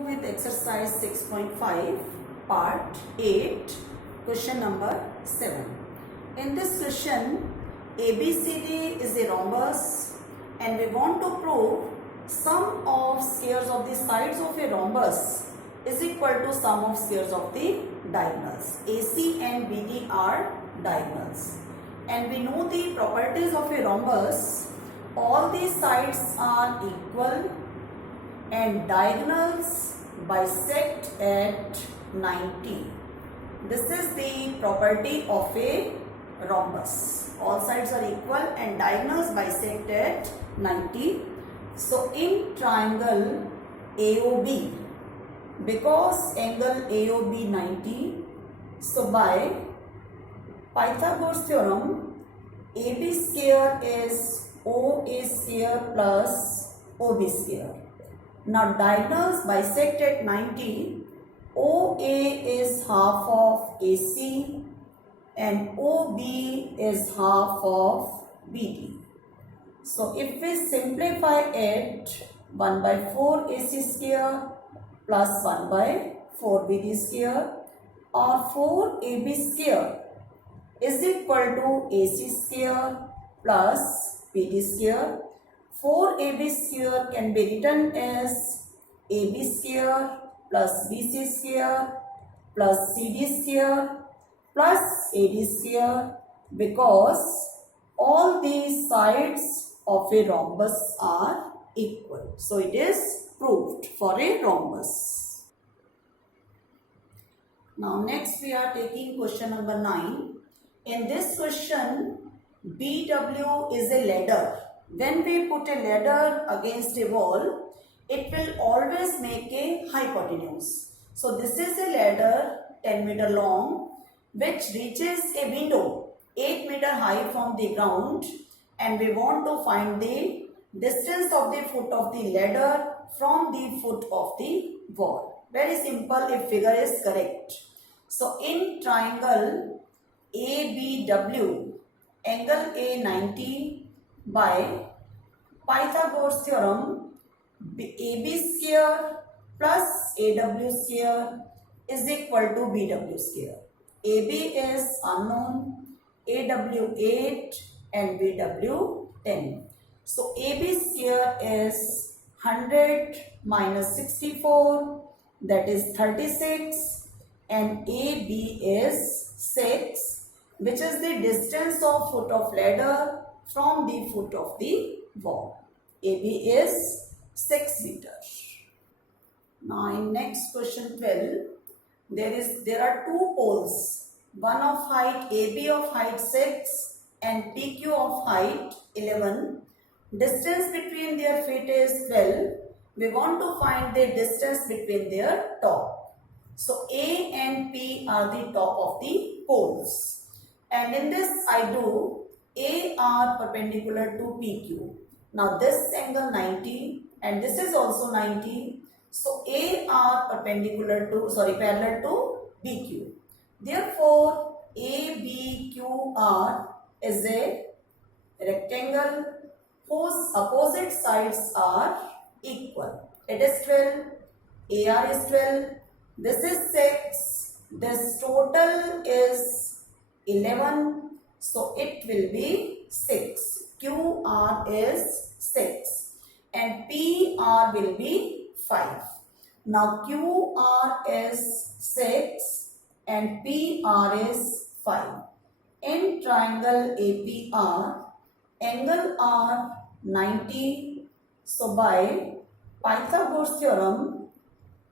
With exercise 6.5 part 8 question number 7. In this question ABCD is a rhombus and we want to prove sum of squares of the sides of a rhombus is equal to sum of squares of the diagonals. AC and BD are diagonals and we know the properties of a rhombus. All the sides are equal and diagonals bisect at 90. This is the property of a rhombus. All sides are equal and diagonals bisect at 90. So in triangle AOB, because angle AOB 90, so by Pythagoras theorem, AB square is OA square plus OB square. Now diagonals bisect at 90. OA is half of AC and OB is half of BD. So if we simplify it, 1 by 4 AC square plus 1 by 4 BD square or 4 AB square is equal to AC square plus BD square. 4 AB square can be written as AB square plus BC square plus CD square plus AD square, because all these sides of a rhombus are equal. So it is proved for a rhombus. Now next we are taking question number 9. In this question BW is a ladder. When we put a ladder against a wall, it will always make a hypotenuse. So this is a ladder 10 meter long which reaches a window 8 meter high from the ground, and we want to find the distance of the foot of the ladder from the foot of the wall. Very simple if figure is correct. So in triangle ABW, angle A 90, by Pythagoras theorem, AB square plus AW square is equal to BW square. AB is unknown, AW 8 and BW 10. So AB square is 100 minus 64, that is 36, and AB is 6, which is the distance of foot of ladder from the foot of the wall. AB is 6 meters. Now in next question 12, there are two poles, one of height AB of height 6 and PQ of height 11. Distance between their feet is 12. We want to find the distance between their top. So A and P are the top of the poles, and in this I do A are perpendicular to PQ. Now this angle 90 and this is also 90. So A are parallel to BQ. Therefore ABQR is a rectangle whose opposite sides are equal. It is 12. AR is 12. This is 6. This total is 11. So it will be 6. QR is 6 and PR will be 5. Now QR is 6 and PR is 5. In triangle APR, angle R 90. So by Pythagoras theorem,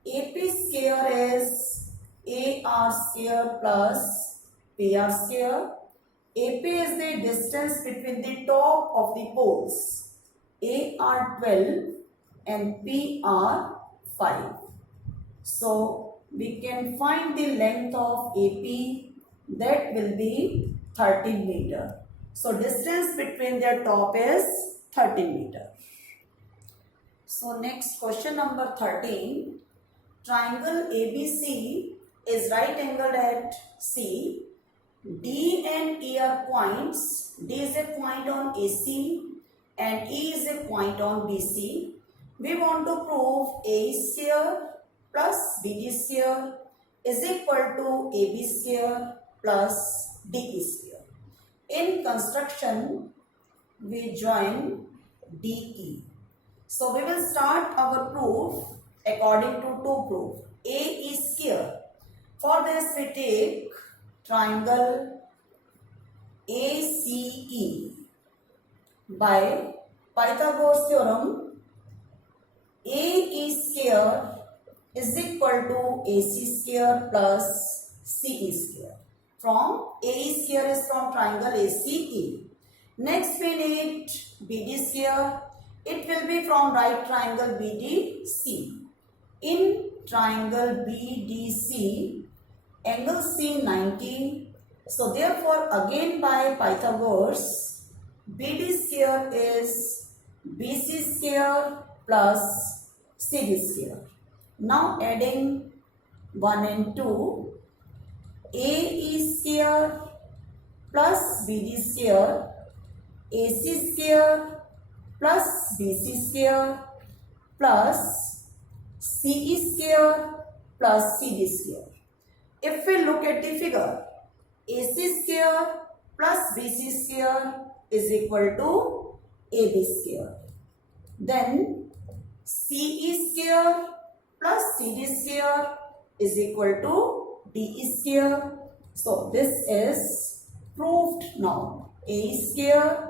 AP square is AR square plus PR square. AP is the distance between the top of the poles. AR 12 and PR 5. So we can find the length of AP, that will be 13 meter. So distance between their top is 13 meter. So next question number 13. Triangle ABC is right angled at C. D and E are points. D is a point on AC and E is a point on BC. We want to prove A is here plus BD square is equal to AB square plus DE square. In construction, we join DE. So we will start our proof according to two proofs. A is square. For this we take triangle ACE. By Pythagoras theorem, AE square is equal to AC square plus CE square. From AE square is from triangle ACE. Next we need BD square. It will be from right triangle BDC. In triangle BDC, angle C 90. So therefore again by Pythagoras, BD square is BC square plus CD square. Now adding 1 and 2, AE square plus BD square, AC square plus BC square plus CE square plus CD square. If we look at the figure, AC square plus BC square is equal to AB square. Then CE square plus CD square is equal to DE square. So this is proved now. AE square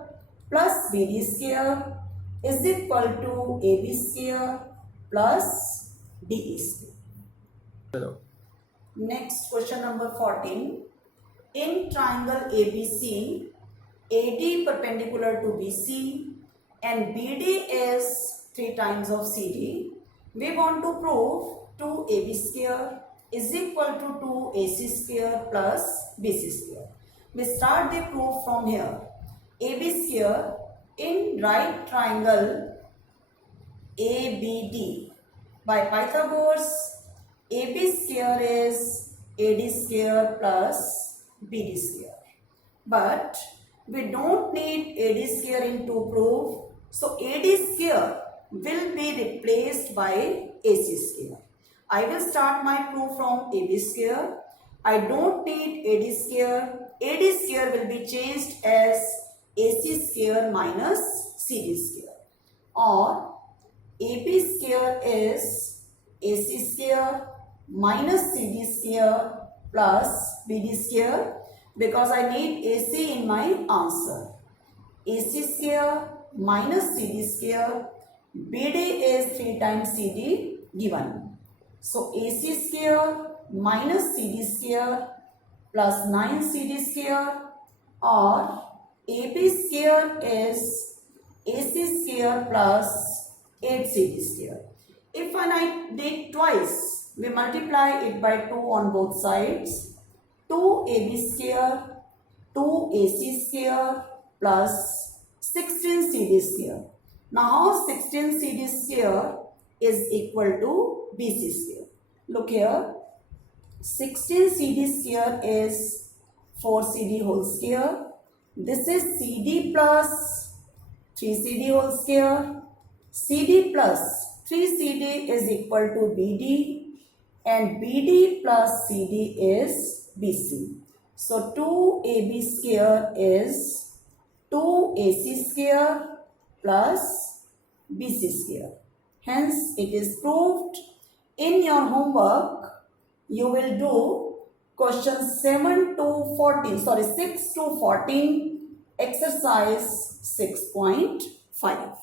plus BD square is equal to AB square plus DE square. Hello. Next question number 14. In triangle ABC, AD perpendicular to BC and BD is 3 times of CD, we want to prove 2AB square is equal to 2AC square plus BC square. We start the proof from here. AB square in right triangle ABD. By Pythagoras, AB square is AD square plus BD square. But we don't need AD square in to prove. So AD square will be replaced by AC square. I will start my proof from AB square. I don't need AD square. AD square will be changed as AC square minus CD square. Or AB square is AC square minus CD square plus BD square, because I need AC in my answer. AC square minus CD square, BD is 3 times CD given. So AC square minus CD square plus 9 CD square, or AB square is AC square plus 8 CD square. If I did twice, we multiply it by 2 on both sides. 2AB square, 2AC square plus 16 CD square. Now 16 CD square is equal to BC square. Look here, 16 CD square is 4 CD whole square. This is CD plus 3 CD whole square. CD plus 3 CD is equal to BD, and BD plus CD is BC. So 2AB square is 2AC square plus BC square. Hence it is proved. In your homework, you will do questions 6 to 14, exercise 6.5.